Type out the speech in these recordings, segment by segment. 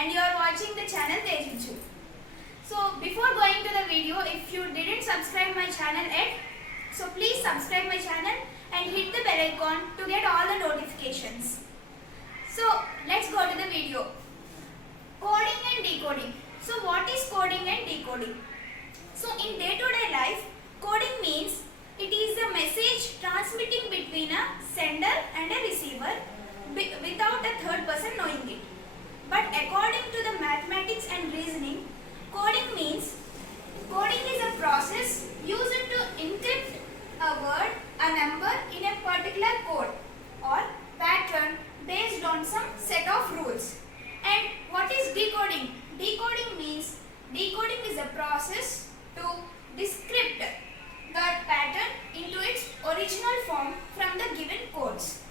and you are watching the channel Tejinchu. So before going to the video, if you didn't subscribe my channel yet, so please subscribe my channel and hit the bell icon to get all the notifications. So let's go to the video. Coding and decoding. So what is coding and decoding? So in day-to-day life, coding means it is a message transmitting between a sender and a receiver without a third person knowing it. But according to the mathematics and reasoning, coding is a process used to encrypt a word, a number in a particular code or pattern based on some set of rules. And what is decoding? Decoding is a process to decrypt the pattern into its original form from the given codes.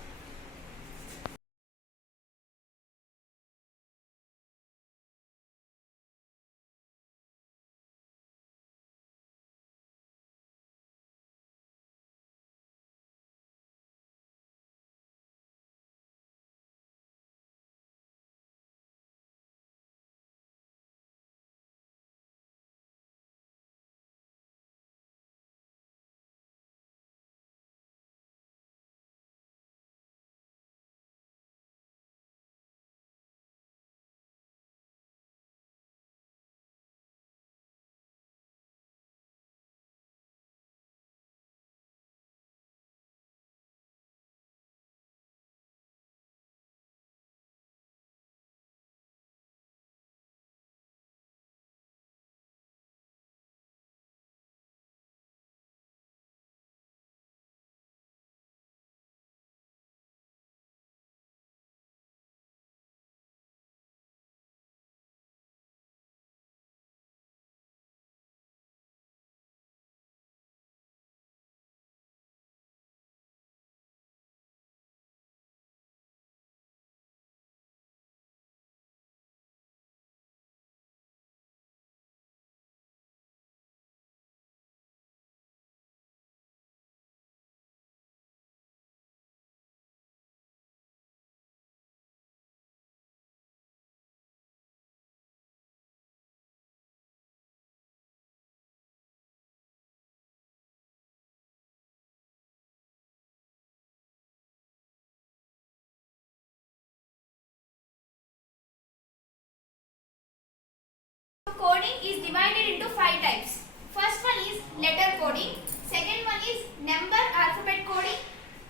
Coding is divided into 5 types. First one is letter coding, second one is number alphabet coding,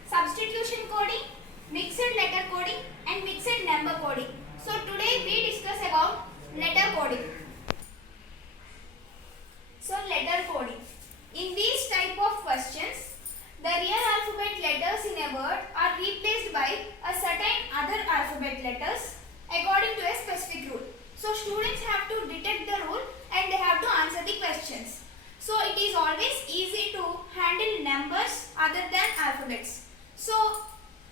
substitution coding, mixed letter coding and mixed number coding. So today we discuss about letter coding. So letter coding. In these type of questions, the real alphabet letters in a word are replaced by a certain other alphabet letters according to a specific rule. So students have to detect the rule and they have to answer the questions. So it is always easy to handle numbers other than alphabets. So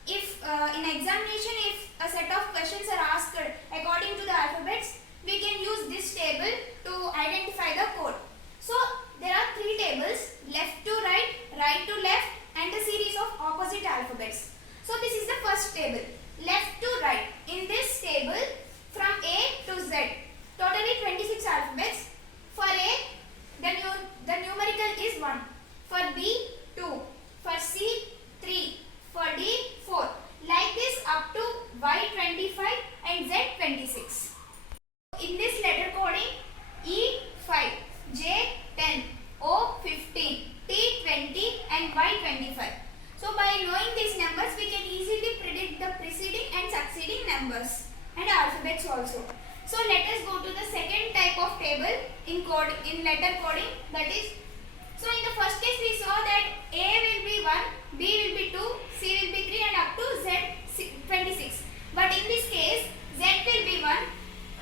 if in examination if a set of questions are asked according to the alphabets, we can use this table to identify the code. So there are 3 tables, left to right, right to left and a series of opposite alphabets. So this is the first table, left to right. In this table, from A to Z, totally 26 alphabets. For A, the numerical is 1. For B, 2. For C, 3. For D, 4. Like this up to Y, 25 and Z, 26. In this letter coding, E, 5, J, 10, O, 15, T, 20 and Y, 25. So by knowing these numbers, we can easily predict the preceding and succeeding numbers and alphabets also. So let us go to the second type of table in letter coding, that is, so in the first case we saw that A will be 1, B will be 2, C will be 3 and up to Z 26. But in this case Z will be 1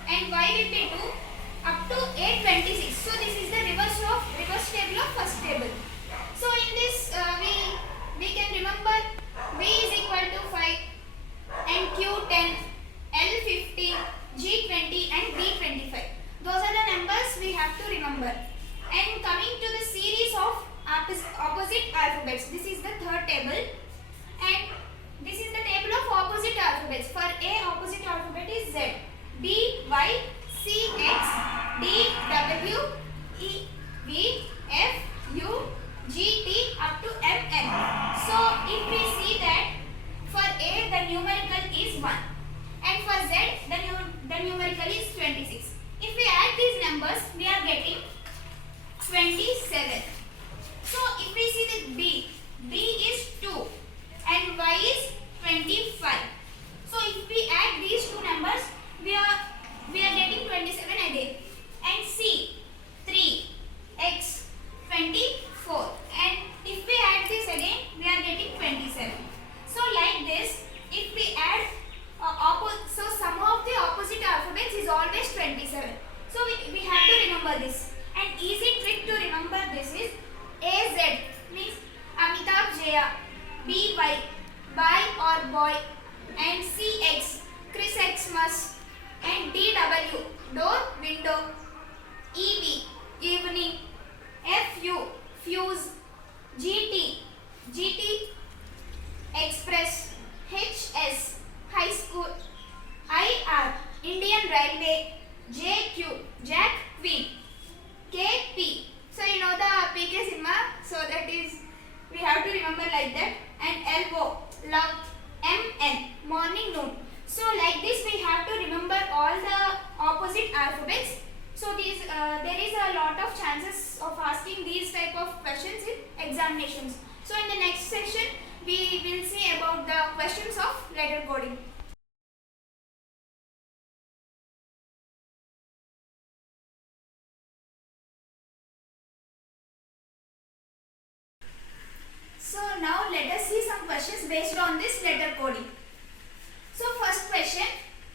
and Y will be 2 up to A 26. So this is the reverse table of first table. So in this we can remember B is equal to 5 and Q 10, L 15, G 20 and D 25. Those are the numbers we have to remember. And coming to the series of opposite alphabets, this is the third table and this is the table of opposite alphabets. For A, opposite alphabet is Z. D Y C X D W E V F U G T up to M N. So if we see that for A the numerical is 1 and for Z the numerical is 26. If we add these numbers we are getting 27. So if we see the B is 2 and Y is 25. So if we add these two numbers we are getting 27 again. And C 3 X 24, and if we add this again we are getting 27. So like this, if we add so sum of the opposite alphabets is always 27. So we have to remember this. An easy trick to remember this is AZ means Amitabh Jaya, BY boy or boy, and CX Chris Xmas, and DW door window, EV evening, FU fuse, GT express, HS high school, IR Indian Railway, JQ Jack Queen, KP. So you know the PK Cinema, so that is we have to remember like that. And LO love, MN morning noon. So like this we have to remember all the opposite alphabets. So these there is a lot of chances of asking these type of questions in examinations. So in the next session we will see about the questions of letter coding. So now let us see some questions based on this letter coding. So first question,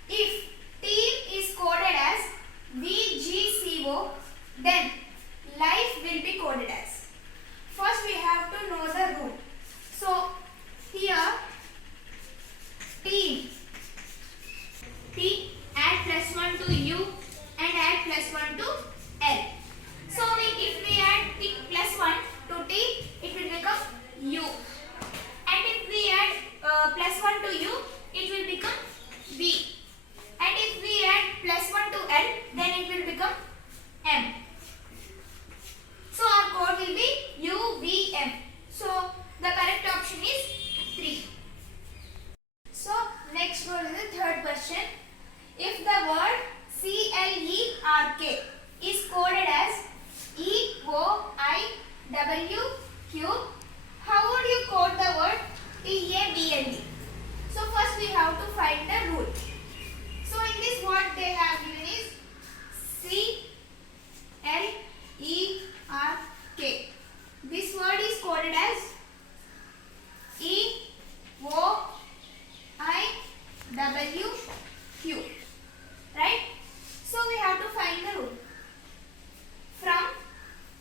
if team is coded as VGCO, then life will be coded as. First we have to know the rule. So here team, T add +1 to U and add +1 to L. So if we add T +1 to T, it will become U, and if we add +1 to U, it will become V, and if we add +1 to L, then it will become M. So our code will be UVM. So the correct option is 3. So next one is the third question. If the word CLERK is coded as EOIWQ, how would you code the word TABLE? So first we have to find the rule. So in this what they have given is CLERK. This word is coded as EOIWQ. Right? So we have to find the rule. From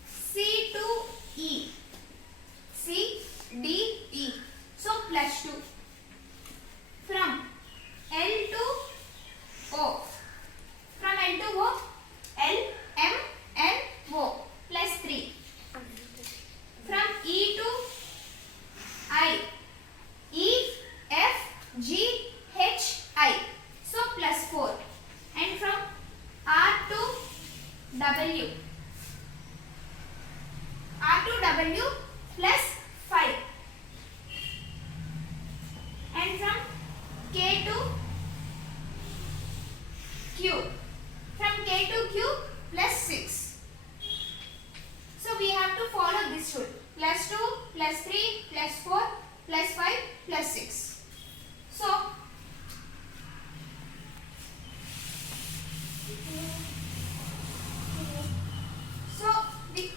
C to E. C, D, E. So +2. From L to O. From L to O, L, M, N, O +3. From E to I. E, F, G, H, I. So +4. And from R to W. R to W +5. And from K to Q. From K to Q +6. So we have to follow this rule. +2, +3, +4, +5, +6. So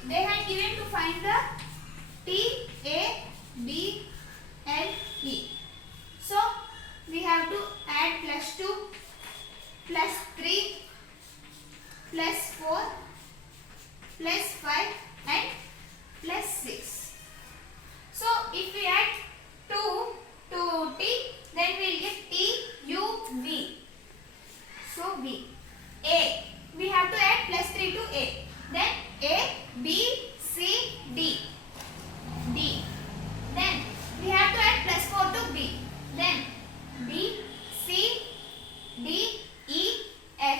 they had given to find the TABLE. So we have to add +2, +3, +4, +5 and +6. So if we add 2 to T, then we will get TUV. So V. A. We have to add +3 to A. Then A, B, C, D. D. Then we have to add +4 to B. Then B, C, D, E, F.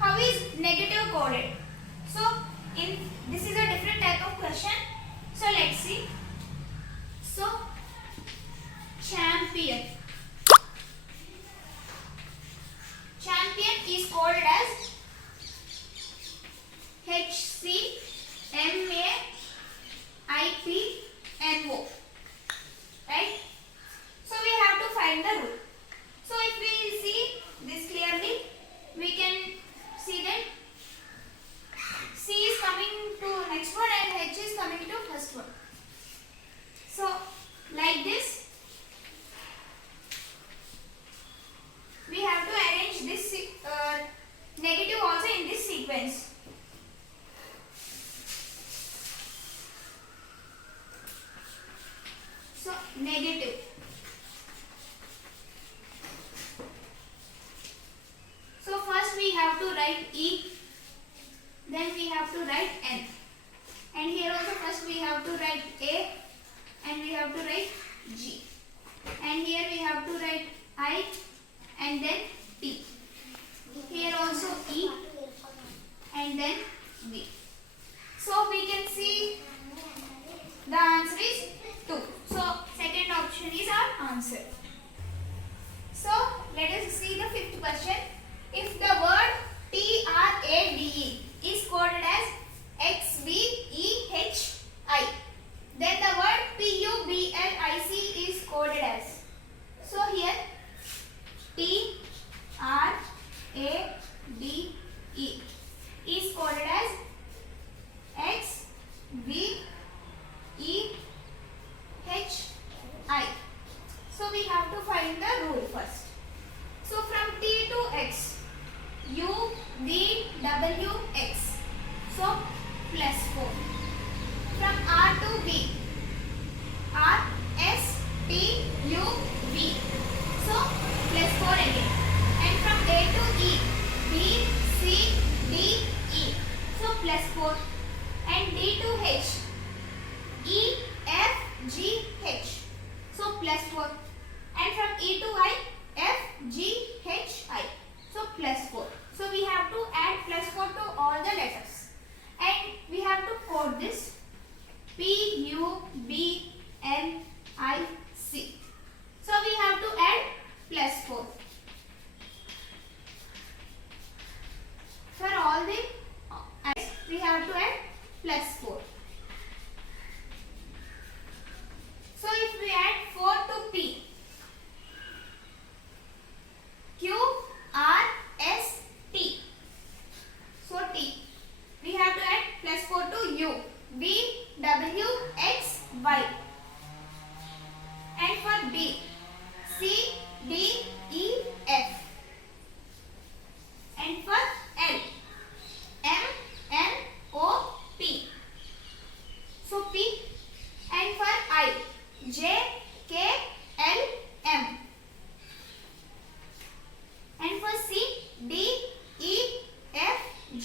How is negative coded? So this is a different type of question. So let's see. So champion is coded as HCMAIPNO, right? So we have to find the rule. So if we see this clearly, we can see that C is coming to next one and H is coming to first one. So like this, we have to arrange this negative also in this sequence. So negative. So first we have to write E, then we have to write N, and here also first we have to write A, and we have to write G, and here we have to write I, and then T. Here also E, and then V. So we can see the answer is 2. So second option is our answer. So let us see the fifth question. If the word TRADE is coded as XVEHI, then the word PUBLIC is coded as. So here TRADE is coded as XVEHI. So we have to find the rule first. So from T to X, UVWX, so plus 4. From R to V, RSTUV, so plus 4 again. And from A to E, BCDE, so plus 4. And D to H, EFGH, so plus 4. And from E to I, FGHI, so plus 4. So we have to add plus 4 to all the letters, and we have to code this PUBLIC. So we have to add plus 4 for all the we have to add plus 4. So if we add 4 to P, QRST, so T, we have to add plus 4 to U, VWXY, and for B, CDEF, and for L, MNOP, so P, and for I, JKLM, and for C, DEFG.